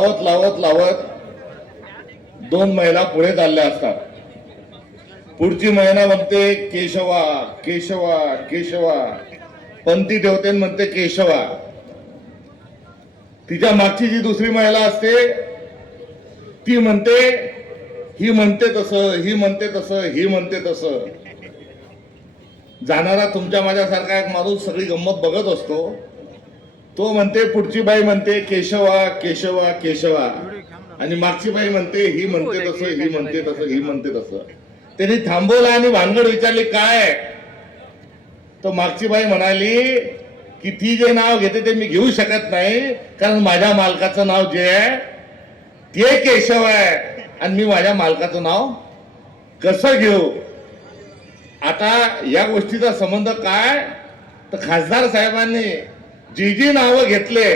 लावत लावत लावत दोन महिला पुढे चालल्या असतात. पुढची महिना म्हणते केशवा केशवा केशवा. पंथी देवतेन म्हणते केशवा. तिच्या मागची जी दुसरी महिला असते ती म्हणते ही म्हणते तसं ही म्हणते तसं ही म्हणते तसं. जाणारा तुमच्या माझ्यासारखा एक माणूस सगळी गंमत बघत असतो. तो म्हणते पुढची बाई म्हणते केशवा केशवा केशवा. आणि मागची बाई म्हणते ही म्हणते तसं ही म्हणते तसं ही म्हणते तसं. त्यांनी थांबवलं आणि भानगड विचारली काय? तर मागची बाई म्हणाली की ती जे नाव घेते ते मी घेऊ शकत नाही कारण माझ्या मालकाचं नाव जे आहे ते केशव आहे. आणि मी माझ्या मालकाचं नाव कसं घेऊ? आता या गोष्टीचा संबंध काय? तर खासदार साहेबांनी जी जी नावं घेतले.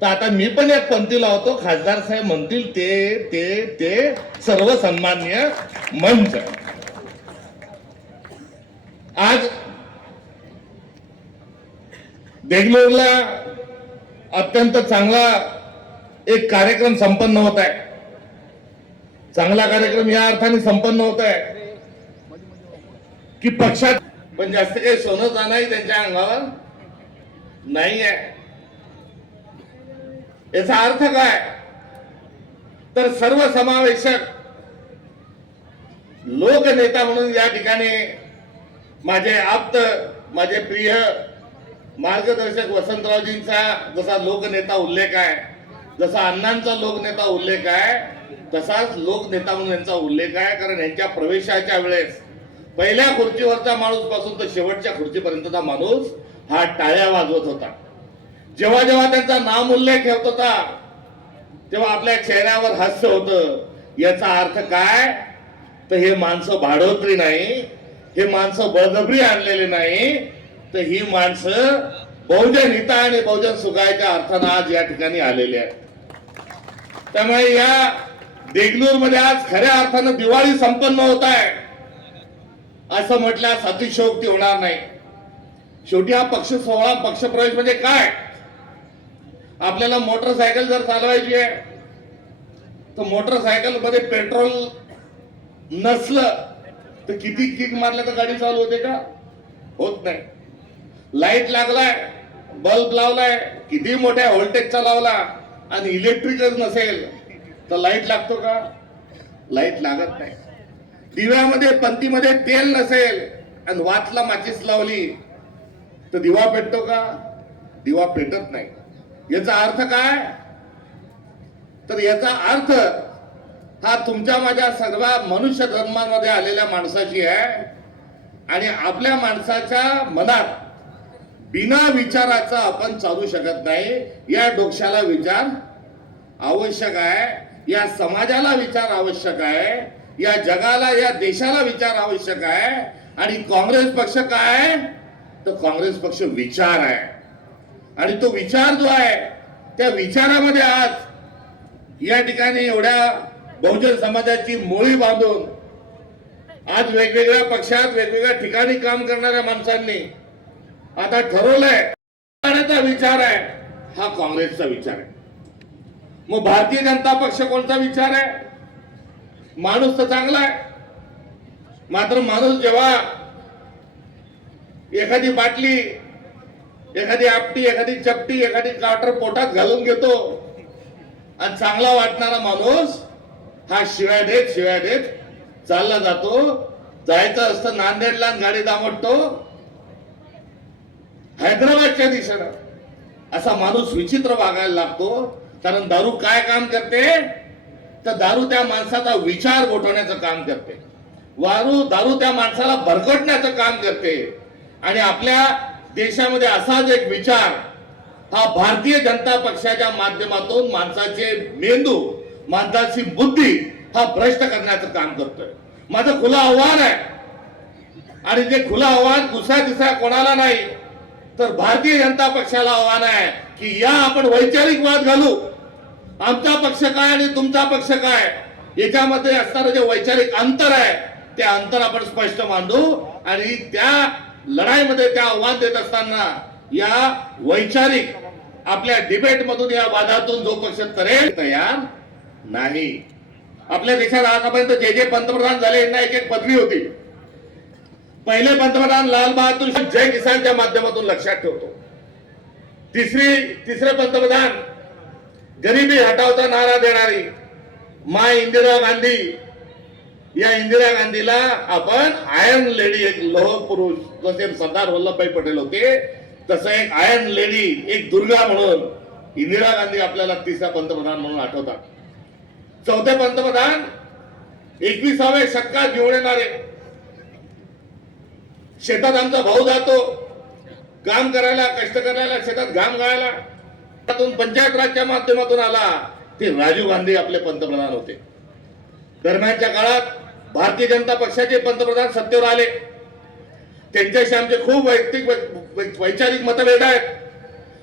तर आता मी पण एक पंक्ती लावतो. खासदार साहेब म्हणतील ते ते ते सर्व सन्मान्य मंच. आज देगलोरला अत्यंत चांगला एक कार्यक्रम संपन्न होत आहे. चांगला कार्यक्रम या अर्थाने संपन्न होत आहे. की पक्षात पण जास्त काही सोनं जाणार त्यांच्या अंगावर. नाही आहे. याचा अर्थ काय? तर सर्व समावेशक लोकनेता म्हणून या ठिकाणी माझे आप्त माझे प्रिय मार्गदर्शक वसंतरावजींचा जसा लोकनेता उल्लेख आहे जसा अण्णांचा लोकनेता उल्लेख आहे तसाच लोकनेता म्हणून यांचा उल्लेख आहे कारण यांच्या प्रवेशाच्या वेळेस पहिल्या खुर्चीवरचा माणूसपासून तर शेवटच्या खुर्चीपर्यंतचा माणूस हा टाळ्या वाजवत होता. जेव्हा जेव्हा त्यांचा नाम उल्लेख होत होता तेव्हा आपल्या चेहऱ्यावर हास्य होत. याचा अर्थ काय? तर हे माणसं भाडोत्री नाही हे माणसं बळजबरी आणलेले नाही तर ही माणसं बहुजन हिता आणि बहुजन सुखायच्या अर्थानं आज या ठिकाणी आलेले आहेत. त्यामुळे या देगलूरमध्ये आज खऱ्या अर्थानं दिवाळी संपन्न होत आहे. असं म्हटल्यास अतिशयोक्ती होणार नाही. शेवटी हा पक्ष सोहळा पक्षप्रवेश म्हणजे काय? आपल्याला मोटरसायकल जर चालवायची आहे तर मोटरसायकलमध्ये पेट्रोल नसलं तर किती किक मारलं तर गाडी चालू होते का? होत नाही. लाइट लागलाय बल्ब लावलाय किती मोठ्या व्होल्टेजचा लावला आणि इलेक्ट्रिकच नसेल तर लाइट लागतो का? लाइट लागत नाही. दिव्यामध्ये पंतीमध्ये तेल नसेल आणि वातला माचीस लावली तर दिवा पेटतो का? दिवा पेटत नाही. याचा अर्थ काय? तर याचा अर्थ हा तुमच्या माझ्या सर्व मनुष्य धर्मामध्ये आलेल्या माणसाची आहे आणि आपल्या माणसाच्या मनात बिना विचाराचा आपण चालू शकत नाही. या डोक्याला विचार आवश्यक आहे. या समाजाला विचार आवश्यक आहे. या जगाला या देशाला विचार आवश्यक आहे. आणि काँग्रेस पक्ष काय? आहे? तर काँग्रेस पक्ष विचार आहे. आणि तो विचार जो आहे त्या विचारामध्ये आज या ठिकाणी एवढ्या बहुजन समाजाची मोळी बांधून आज वेगवेगळ्या पक्षात वेगवेगळ्या ठिकाणी काम करणाऱ्या माणसांनी आता ठरवलंय करण्याचा विचार आहे हा काँग्रेसचा विचार आहे. मग भारतीय जनता पक्ष कोणता विचार आहे? माणूस तर चांगला आहे. मात्र माणूस जेव्हा एखादी बाटली एखादी आपटी एखादी चपटी एखादी काटर पोटात घालून घेतो. आणि चांगला वाटणारा माणूस हा शिवाय देत शिवाय देत चालला जातो. जायचं असतं नांदेडला गाडी दामटतो. हैदराबादच्या दिशेनं असा माणूस विचित्र वागायला लागतो. कारण दारू काय काम करते? तर दारू त्या माणसाचा विचार गोठवण्याचं काम करते. वारू दारू त्या माणसाला भरकटण्याचं काम करते. आणि आपल्या देशामध्ये असाच एक विचार हा भारतीय जनता पक्षाच्या माध्यमातून माणसाचे मेंदू माणसाची बुद्धी हा भ्रष्ट करण्याचं काम करतोय. माझं खुलं आव्हान आहे. आणि जे खुलं आव्हान दुसऱ्या दुसऱ्या कोणाला नाही तर भारतीय जनता पक्षाला आव्हान आहे की या आपण वैचारिक वाद घालू. आमचा पक्ष काय आणि तुमचा पक्ष काय याच्यामध्ये असणारं जे वैचारिक अंतर आहे ते अंतर आपण स्पष्ट मांडू आणि त्या लढाईमध्ये त्या आव्हान देत असताना या वैचारिक आपल्या डिबेट मधून या वादातून जो पक्ष तरेल तयार नाही. आपल्या देशात आतापर्यंत जे जे पंतप्रधान झाले यांना एक एक पदवी होती. पहिले पंतप्रधान लाल बहादूर जय किसानच्या माध्यमातून लक्षात ठेवतो. तिसरी तिसरे पंतप्रधान गरिबी हटावता नारा देणारी माय इंदिरा गांधी या इंदिरा गांधीला आपण आयर्न लेडी एक लोह पुरुष जसे सरदार वल्लभभाई पटेल होते तसं एक आयर्न लेडी एक दुर्गा म्हणून इंदिरा गांधी आपल्याला तिसरा पंतप्रधान म्हणून आठवतात. चौथे पंतप्रधान एकविसाव्या शतकात घेऊन येणारे. शेतात आमचा भाऊ जातो. काम करायला कष्ट करायला शेतात घाम गाळायला. त्यातून पंचायत राजच्या माध्यमातून आला ते राजीव गांधी आपले पंतप्रधान होते. दरम्यानच्या काळात भारतीय जनता पक्षाचे पंतप्रधान सत्तेवर आले. त्यांच्याशी आमचे खूप वैयक्तिक वै- वै- वैचारिक मतभेद आहेत.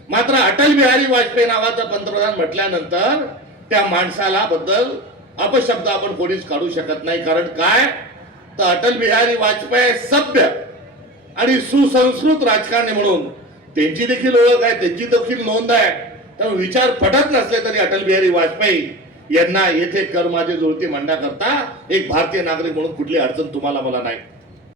मात्र अटल बिहारी वाजपेयी नावाचा पंतप्रधान म्हटल्यानंतर त्या माणसाला बद्दल अपशब्द आपण कोणीच काढू शकत नाही. कारण काय? तर अटल बिहारी वाजपेयी सभ्य आणि सुसंस्कृत राजकारणी म्हणून. त्यांची देखील ओळख आहे त्यांची देखील नोंद आहे. त्यामुळे विचार पटत नसले तरी अटल बिहारी वाजपेयी यांना येथे कर माझे जुळते म्हणण्याकरता एक भारतीय नागरिक म्हणून कुठली अडचण तुम्हाला मला नाही.